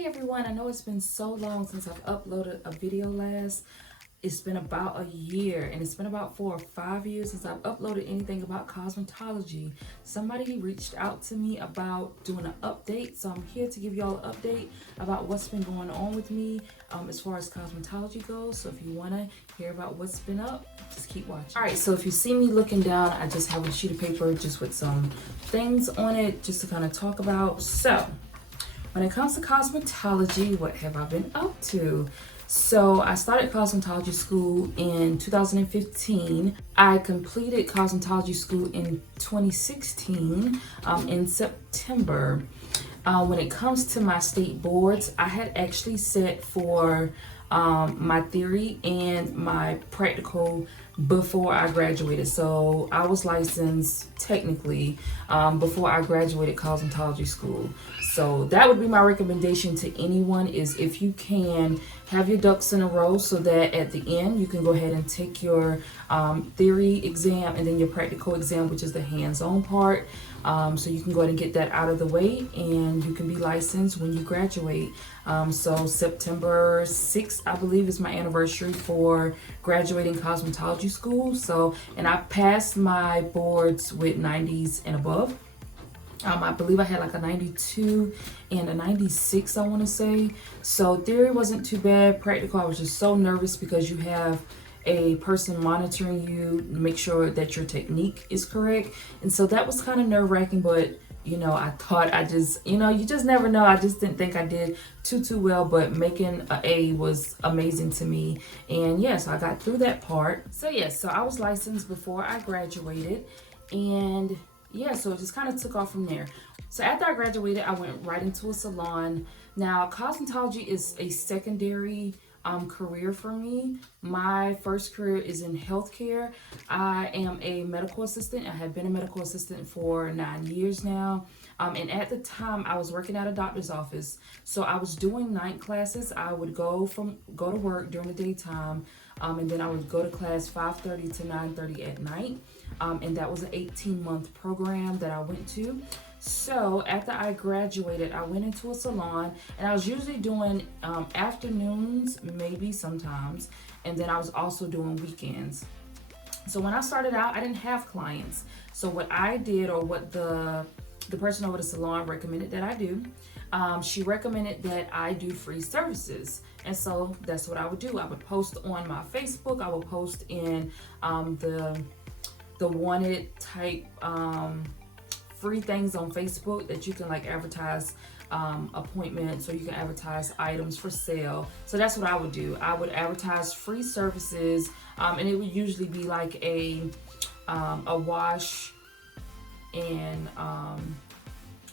Hey everyone, I know it's been so long since I've uploaded a video last. It's been about a year and it's been about 4 or 5 years since I've uploaded anything about cosmetology. Somebody reached out to me about doing an update, so I'm here to give y'all an update about what's been going on with me as far as cosmetology goes. So if you want to hear about what's been up, just keep watching. Alright, so if you see me looking down, I just have a sheet of paper just with some things on it just to kind of talk about. So when it comes to cosmetology, what have I been up to? So I started cosmetology school in 2015. I completed cosmetology school in 2016 in September. When it comes to my state boards, I had actually set for my theory and my practical before I graduated. So I was licensed technically before I graduated cosmetology school. So that would be my recommendation to anyone, is if you can have your ducks in a row so that at the end you can go ahead and take your theory exam and then your practical exam, which is the hands-on part. So you can go ahead and get that out of the way and you can be licensed when you graduate. So September 6th, I believe, is my anniversary for graduating cosmetology school. So, and I passed my boards with 90s and above. I believe I had like a 92 and a 96, I want to say. So theory wasn't too bad. Practical, I was just so nervous because you have a person monitoring you, make sure that your technique is correct. And so that was kind of nerve-wracking, but you know, I thought you just never know. I just didn't think I did too well, but making an A was amazing to me. And yeah, so I got through that part. So yes, so I was licensed before I graduated, and yeah, so it just kind of took off from there. So after I graduated, I went right into a salon. Now, cosmetology is a secondary career for me. My first career is in healthcare. I am a medical assistant. I have been a medical assistant for 9 years now. And at the time, I was working at a doctor's office. So I was doing night classes. I would go to work during the daytime, and then I would go to class 5:30 to 9:30 at night. And that was an 18-month program that I went to. So after I graduated, I went into a salon, and I was usually doing afternoons, maybe sometimes, and then I was also doing weekends. So when I started out, I didn't have clients. So what I did, or what the person over the salon recommended that I do, she recommended that I do free services. And so that's what I would do. I would post on my Facebook. I would post in the wanted type free things on Facebook that you can like advertise appointments, or you can advertise items for sale. So that's what I would do. I would advertise free services, and it would usually be like a wash and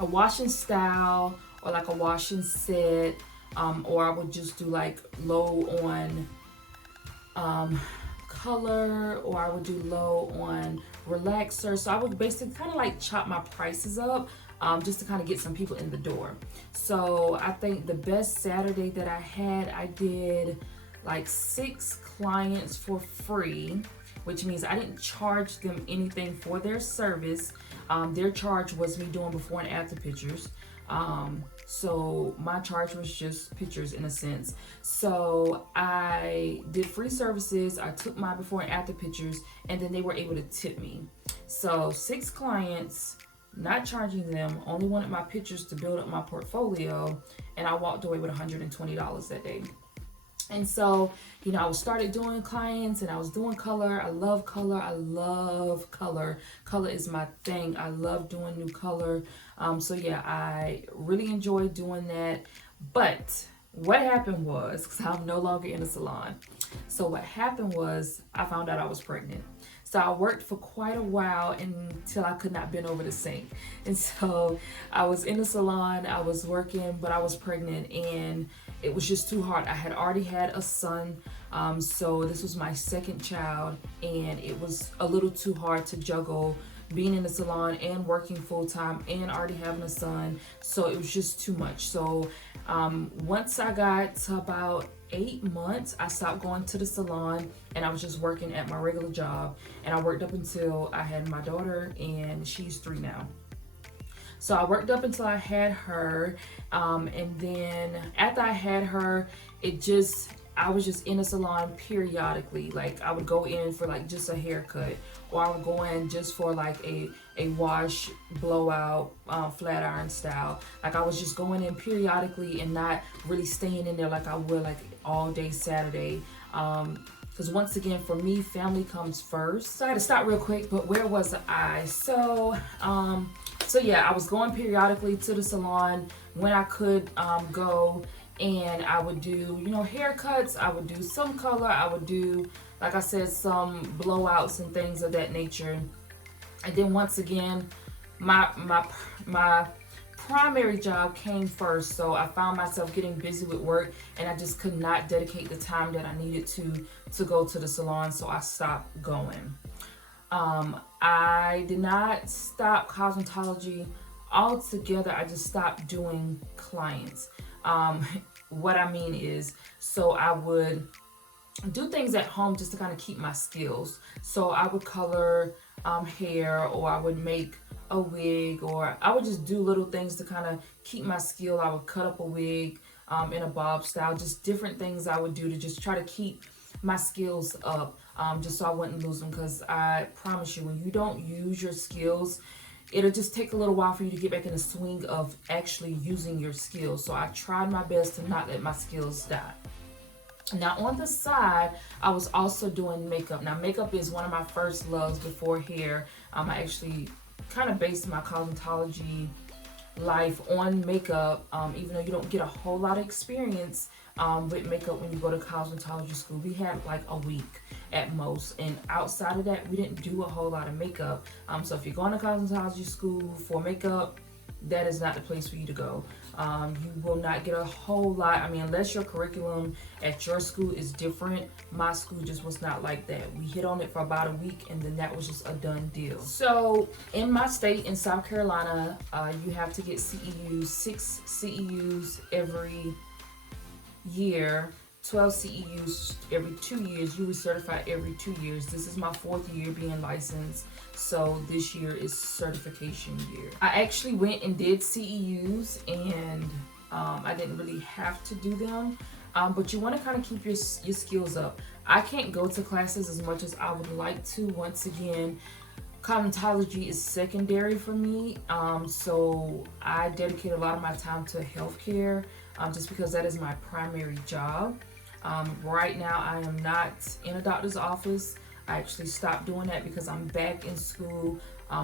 a washing style, or like a washing set, or I would just do like low on color, or I would do low on relaxer. So I would basically kind of like chop my prices up just to kind of get some people in the door. So I think the best Saturday that I had, I did like 6 clients for free, which means I didn't charge them anything for their service. Their charge was me doing before and after pictures. So my charge was just pictures in a sense. So I did free services, I took my before and after pictures, and then they were able to tip me. So 6 clients, not charging them, only wanted my pictures to build up my portfolio, and I walked away with $120 that day. And so, you know, I started doing clients, and I was doing color. I love color. I love color. Color is my thing. I love doing new color. So yeah, I really enjoyed doing that. But what happened was, because I'm no longer in a salon. So what happened was, I found out I was pregnant. So I worked for quite a while until I could not bend over the sink. And so I was in the salon, I was working, but I was pregnant, and it was just too hard. I had already had a son, so this was my second child, and it was a little too hard to juggle being in the salon and working full-time and already having a son. So it was just too much. So once I got to about 8 months, I stopped going to the salon, and I was just working at my regular job, and I worked up until I had my daughter, and she's 3 now. So I worked up until I had her, and then after I had her, I was just in a salon periodically. Like I would go in for like just a haircut, or I would go in just for like a wash, blowout, flat iron style. Like I was just going in periodically and not really staying in there like I would like all day Saturday. Because once again, for me, family comes first. So I had to stop real quick, but where was I? So yeah, I was going periodically to the salon when I could go, and I would do, haircuts. I would do some color. I would do, like I said, some blowouts and things of that nature. And then once again, my primary job came first, so I found myself getting busy with work, and I just could not dedicate the time that I needed to go to the salon, so I stopped going. I did not stop cosmetology altogether. I just stopped doing clients. What I mean is, so I would do things at home just to kind of keep my skills. So I would color hair, or I would make a wig, or I would just do little things to kind of keep my skill. I would cut up a wig in a bob style, just different things I would do to just try to keep my skills up, just so I wouldn't lose them, because I promise you, when you don't use your skills, it'll just take a little while for you to get back in the swing of actually using your skills. So I tried my best to not let my skills die. Now on the side, I was also doing makeup. Now makeup is one of my first loves before hair. I actually kind of based my cosmetology life on makeup, even though you don't get a whole lot of experience with makeup when you go to cosmetology school. We had like a week at most, and outside of that, we didn't do a whole lot of makeup. So if you're going to cosmetology school for makeup, that is not the place for you to go. You will not get a whole lot. I mean, unless your curriculum at your school is different. My school just was not like that. We hit on it for about a week, and then that was just a done deal. So in my state, in South Carolina, you have to get CEUs, 6 CEUs every year, 12 CEUs every 2 years. You recertify every 2 years. This is my 4th year being licensed, so this year is certification year. I actually went and did CEUs, and I didn't really have to do them, but you want to kind of keep your skills up. I can't go to classes as much as I would like to. Once again, cosmetology is secondary for me, so I dedicate a lot of my time to healthcare, just because that is my primary job. Right now, I am not in a doctor's office. I actually stopped doing that because I'm back in school,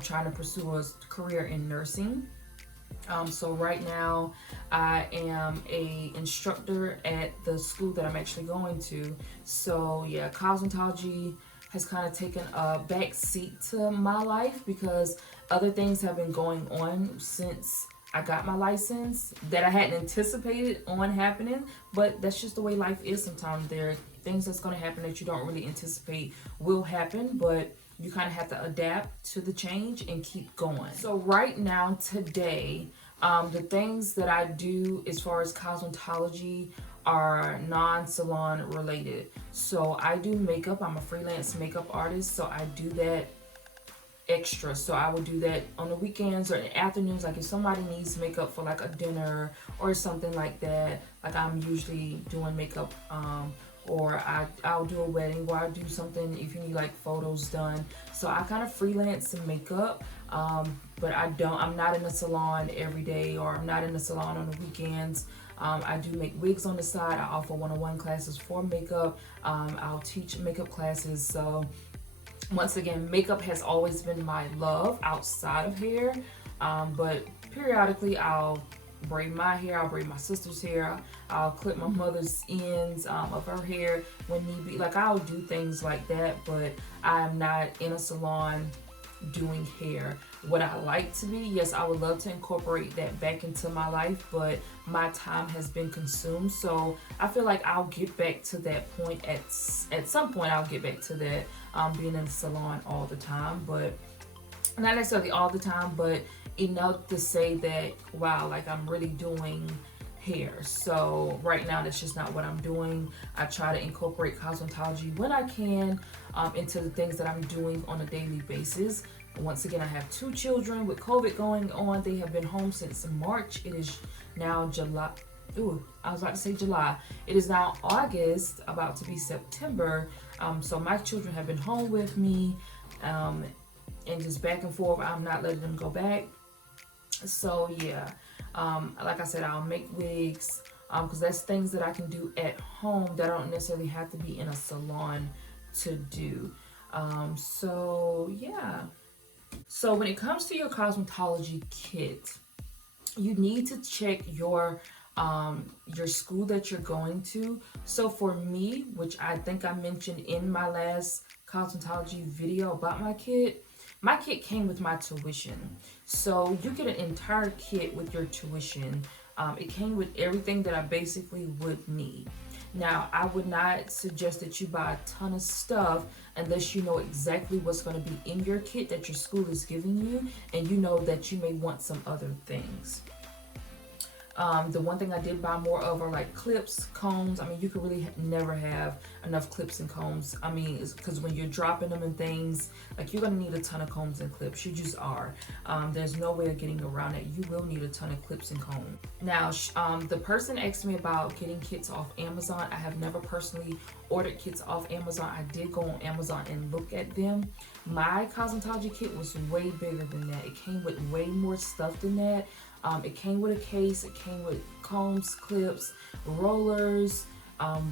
trying to pursue a career in nursing. So right now, I am a instructor at the school that I'm actually going to. So yeah, cosmetology has kind of taken a back seat to my life because other things have been going on since I got my license that I hadn't anticipated on happening, but that's just the way life is sometimes. There are things that's going to happen that you don't really anticipate will happen, but you kind of have to adapt to the change and keep going. So right now, today, the things that I do as far as cosmetology are non-salon related. So I do makeup. I'm a freelance makeup artist, so I do that extra. So I would do that on the weekends or in the afternoons, like if somebody needs makeup for like a dinner or something like that. Like I'm usually doing makeup, or I'll do a wedding, or I'll do something if you need like photos done. So I kind of freelance some makeup, but I'm not in a salon every day, or I'm not in a salon on the weekends. I do make wigs on the side. I offer one-on-one classes for makeup. I'll teach makeup classes. So once again, makeup has always been my love outside of hair, but periodically I'll braid my hair, I'll braid my sister's hair, I'll clip my mother's ends of her hair when need be. Like I'll do things like that, but I'm not in a salon doing hair. What I like to be, yes, I would love to incorporate that back into my life, but my time has been consumed. So I feel like I'll get back to that point at some point. I'll get back to that, being in the salon all the time, but not necessarily all the time, but enough to say that, wow, like I'm really doing hair. So right now, that's just not what I'm doing. I try to incorporate cosmetology when I can into the things that I'm doing on a daily basis. Once again, I have 2 children with COVID going on. They have been home since March. It is now July. Ooh, I was about to say July. It is now August, about to be September. So my children have been home with me, and just back and forth. I'm not letting them go back. So yeah, like I said, I'll make wigs, because that's things that I can do at home that I don't necessarily have to be in a salon to do. So yeah. So when it comes to your cosmetology kit, you need to check your school that you're going to. So for me, which I think I mentioned in my last cosmetology video about my kit came with my tuition. So you get an entire kit with your tuition. It came with everything that I basically would need. Now, I would not suggest that you buy a ton of stuff unless you know exactly what's going to be in your kit that your school is giving you, and you know that you may want some other things. The one thing I did buy more of are like clips, combs. I mean, you could really never have enough clips and combs. I mean, because when you're dropping them and things, like, you're going to need a ton of combs and clips. You just are. There's no way of getting around it. You will need a ton of clips and combs. Now, the person asked me about getting kits off Amazon. I have never personally ordered kits off Amazon. I did go on Amazon and look at them. My cosmetology kit was way bigger than that. It came with way more stuff than that. It came with a case, it came with combs, clips, rollers,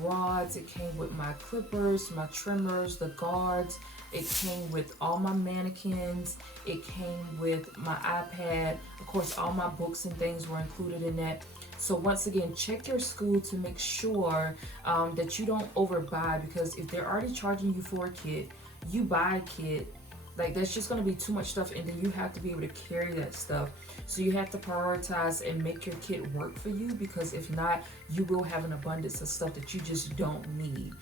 rods. It came with my clippers, my trimmers, the guards. It came with all my mannequins. It came with my iPad. Of course, all my books and things were included in that. So once again, check your school to make sure that you don't overbuy, because if they're already charging you for a kit, you buy a kit, like, that's just going to be too much stuff, and then you have to be able to carry that stuff. So you have to prioritize and make your kit work for you, because if not, you will have an abundance of stuff that you just don't need.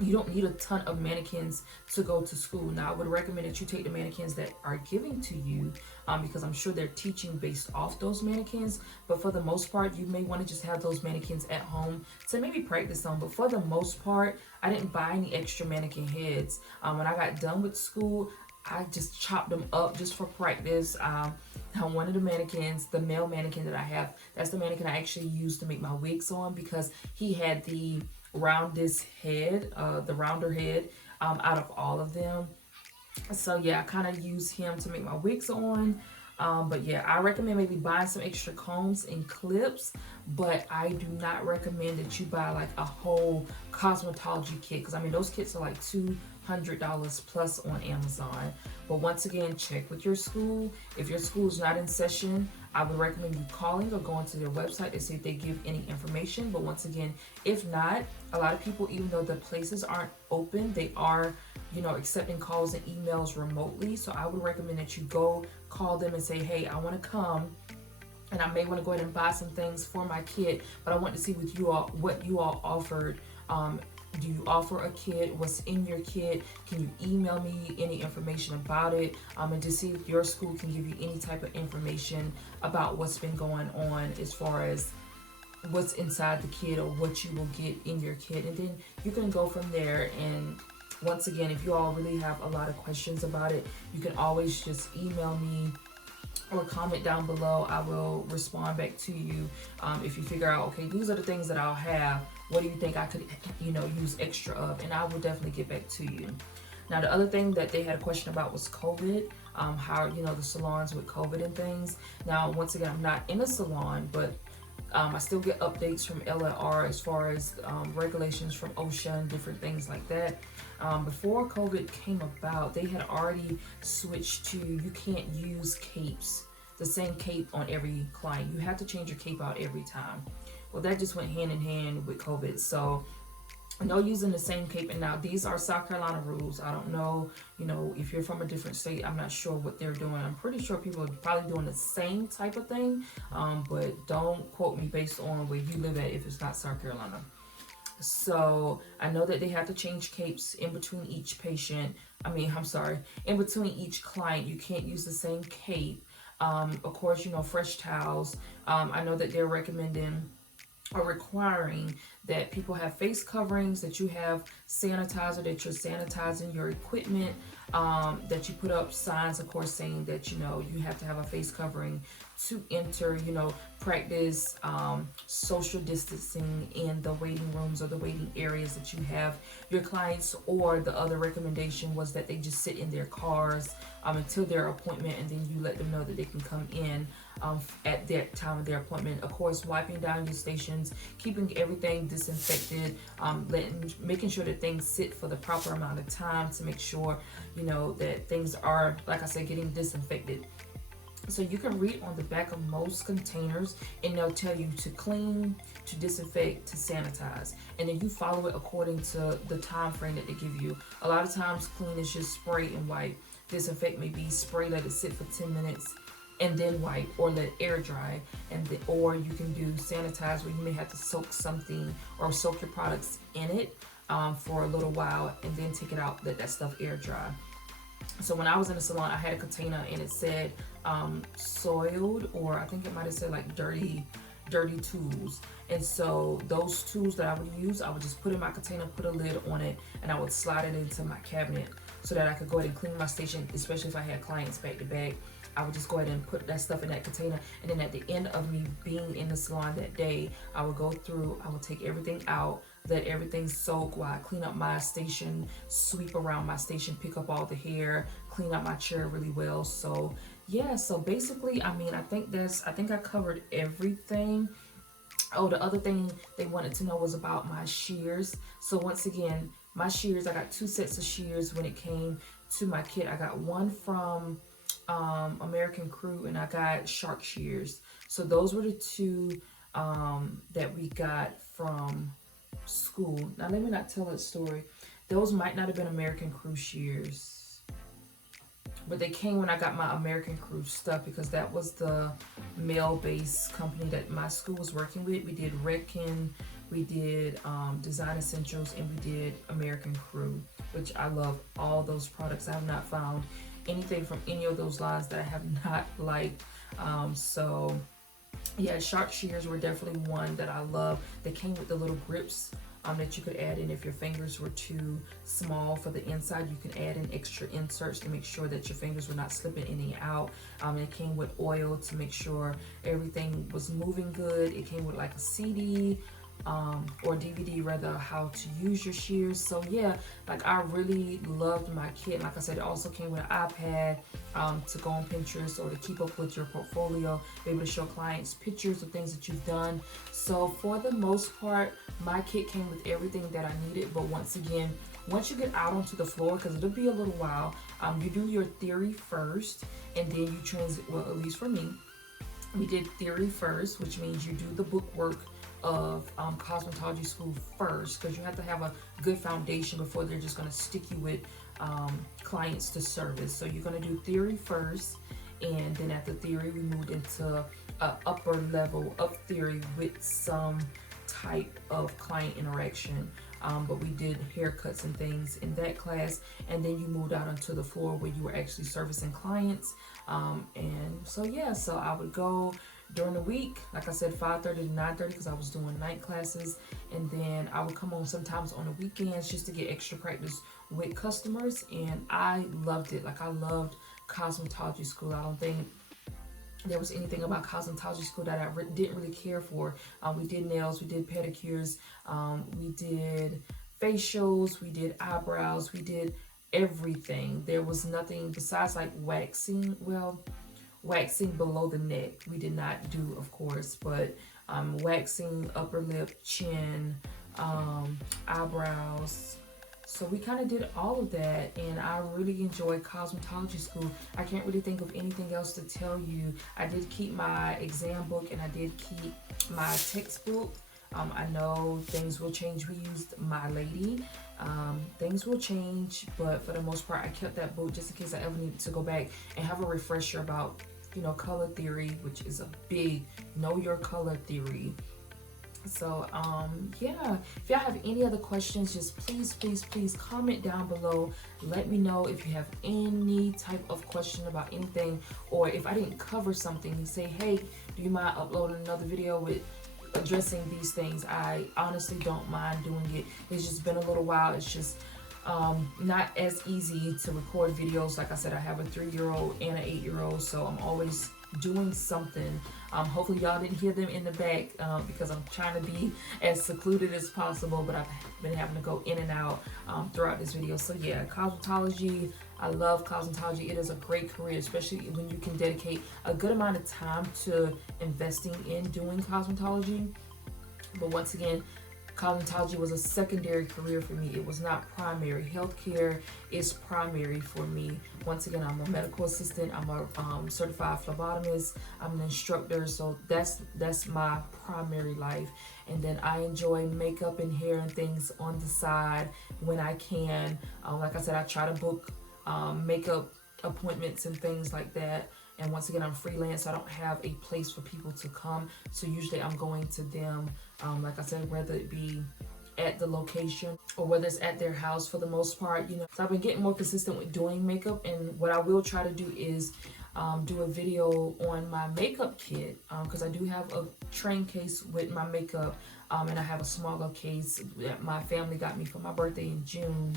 You don't need a ton of mannequins to go to school. Now, I would recommend that you take the mannequins that are giving to you, because I'm sure they're teaching based off those mannequins. But for the most part, you may want to just have those mannequins at home to maybe practice on. But for the most part, I didn't buy any extra mannequin heads. When I got done with school, I just chopped them up just for practice. One of the mannequins, the male mannequin that I have, that's the mannequin I actually used to make my wigs on, because he had the roundest head, the rounder head out of all of them. So yeah, I kind of use him to make my wigs on. But yeah, I recommend maybe buying some extra combs and clips, but I do not recommend that you buy like a whole cosmetology kit, because I mean, those kits are like $200 plus on Amazon. But once again, check with your school. If your school is not in session, I would recommend you calling or going to their website to see if they give any information. But once again, if not, a lot of people, even though the places aren't open, they are, accepting calls and emails remotely. So I would recommend that you go call them and say, hey, I want to come, and I may want to go ahead and buy some things for my kit, but I want to see with you all what you all offered. Do you offer a kit? What's in your kit? Can you email me any information about it? And to see if your school can give you any type of information about what's been going on as far as what's inside the kit or what you will get in your kit. And then you can go from there. And once again, if you all really have a lot of questions about it, you can always just email me or comment down below. I will respond back to you. If you figure out, okay, these are the things that I'll have, what do you think I could, use extra of? And I will definitely get back to you. Now, the other thing that they had a question about was COVID, how, the salons with COVID and things. Now, once again, I'm not in a salon, but I still get updates from LRR as far as regulations from OSHA and different things like that. Before COVID came about, they had already switched to, you can't use capes, the same cape on every client. You have to change your cape out every time. Well, that just went hand in hand with COVID. So no using the same cape. And now these are South Carolina rules. I don't know, if you're from a different state, I'm not sure what they're doing. I'm pretty sure people are probably doing the same type of thing. But don't quote me based on where you live at if it's not South Carolina. So I know that they have to change capes in between each patient. In between each client. You can't use the same cape. Of course, fresh towels. I know that they're recommending or requiring that people have face coverings, that you have sanitizer, that you're sanitizing your equipment, that you put up signs, of course, saying that, you know, you have to have a face covering to enter, you know, practice social distancing in the waiting rooms or the waiting areas that you have your clients. Or the other recommendation was that they just sit in their cars until their appointment, and then you let them know that they can come in at that time of their appointment. Of course, wiping down your stations, keeping everything disinfected, making sure that things sit for the proper amount of time to make sure, you know, that things are, like I said, getting disinfected. So you can read on the back of most containers, and they'll tell you to clean, to disinfect, to sanitize, and then you follow it according to the time frame that they give you. A lot of times clean is just spray and wipe. Disinfect may be spray, let it sit for 10 minutes and then wipe, or let air dry, or you can do sanitize, where you may have to soak something or soak your products in it for a little while and then take it out, let that stuff air dry. So when I was in the salon, I had a container and it said soiled, or I think it might have said like dirty tools. And so those tools that I would use, I would just put in my container, put a lid on it, and I would slide it into my cabinet so that I could go ahead and clean my station, especially if I had clients back to back. I would just go ahead and put that stuff in that container, and then at the end of me being in the salon that day, I would go through, I would take everything out, let everything soak while I clean up my station, sweep around my station, pick up all the hair, clean up my chair really well. So yeah, so basically, I mean, I think I covered everything. Oh, the other thing they wanted to know was about my shears. So once again, my shears, I got 2 sets of shears when it came to my kit. I got one from American Crew, and I got Shark Shears. So those were the 2 that we got from school. Now let me not tell that story. Those might not have been American Crew shears, but they came when I got my American Crew stuff, because that was the male-based company that my school was working with. We did Redken, we did Design Essentials, and we did American Crew, which I love all those products. I have not found anything from any of those lines that I have not liked. So yeah, Shark Shears were definitely one that I love. They came with the little grips that you could add in if your fingers were too small for the inside. You can add in extra inserts to make sure that your fingers were not slipping in and out. It came with oil to make sure everything was moving good. It came with like a CD or DVD rather, how to use your shears. So yeah, like I really loved my kit. Like I said, it also came with an iPad to go on Pinterest or to keep up with your portfolio, be able to show clients pictures of things that you've done. So for the most part, my kit came with everything that I needed. But once again, once you get out onto the floor, because it'll be a little while, you do your theory first, and then you transit. Well, at least for me, we did theory first, which means you do the book work of cosmetology school first, because you have to have a good foundation before they're just going to stick you with clients to service. So you're going to do theory first, and then after theory we moved into upper level of theory with some type of client interaction. But we did haircuts and things in that class, and then you moved out onto the floor where you were actually servicing clients. And so yeah, so I would go during the week, like I said, 5:30 to 9:30, because I was doing night classes, and then I would come home sometimes on the weekends just to get extra practice with customers. And I loved it. Like I loved cosmetology school. I don't think there was anything about cosmetology school that I didn't really care for. We did nails, we did pedicures, we did facials, we did eyebrows, we did everything. There was nothing besides like waxing. Well, waxing below the neck we did not do, of course, but waxing upper lip, chin, eyebrows. So we kind of did all of that, and I really enjoyed cosmetology school. I can't really think of anything else to tell you. I did keep my exam book, and I did keep my textbook. I know things will change. We used My Lady. Things will change, but for the most part, I kept that book just in case I ever needed to go back and have a refresher about, you know, color theory, which is a big know your color theory. So yeah, if y'all have any other questions, just please comment down below. Let me know if you have any type of question about anything, or if I didn't cover something, say, hey, do you mind uploading another video with addressing these things. I honestly don't mind doing it. It's just been a little while. It's just not as easy to record videos. Like I said, I have a 3-year-old and an 8-year-old, so I'm always doing something. Hopefully y'all didn't hear them in the back because I'm trying to be as secluded as possible, but I've been having to go in and out throughout this video. So yeah, cosmetology, I love cosmetology. It is a great career, especially when you can dedicate a good amount of time to investing in doing cosmetology. But once again, cosmetology was a secondary career for me. It was not primary. Healthcare is primary for me. Once again, I'm a medical assistant. I'm a certified phlebotomist. I'm an instructor. So that's my primary life. And then I enjoy makeup and hair and things on the side when I can. Like I said, I try to book makeup appointments and things like that. And once again, I'm freelance, so I don't have a place for people to come. So usually I'm going to them, like I said, whether it be at the location or whether it's at their house for the most part, you know. So I've been getting more consistent with doing makeup, and what I will try to do is do a video on my makeup kit, because I do have a train case with my makeup, and I have a smaller case that my family got me for my birthday in June.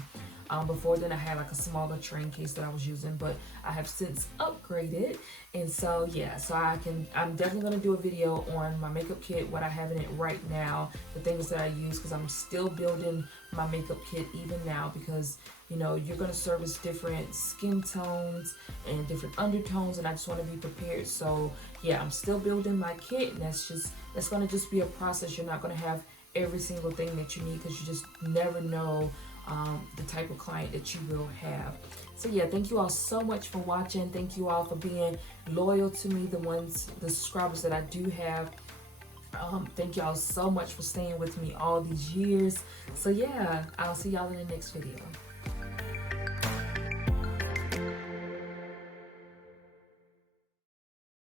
Before then I had like a smaller train case that I was using, but I have since upgraded. And so yeah, so I'm definitely going to do a video on my makeup kit, what I have in it right now, the things that I use, because I'm still building my makeup kit even now, because you know, you're going to service different skin tones and different undertones, and I just want to be prepared. So yeah, I'm still building my kit, and that's going to just be a process. You're not going to have every single thing that you need, because you just never know the type of client that you will have. So yeah, thank you all so much for watching. Thank you all for being loyal to me, the subscribers that I do have. Thank y'all so much for staying with me all these years. So yeah, I'll see y'all in the next video.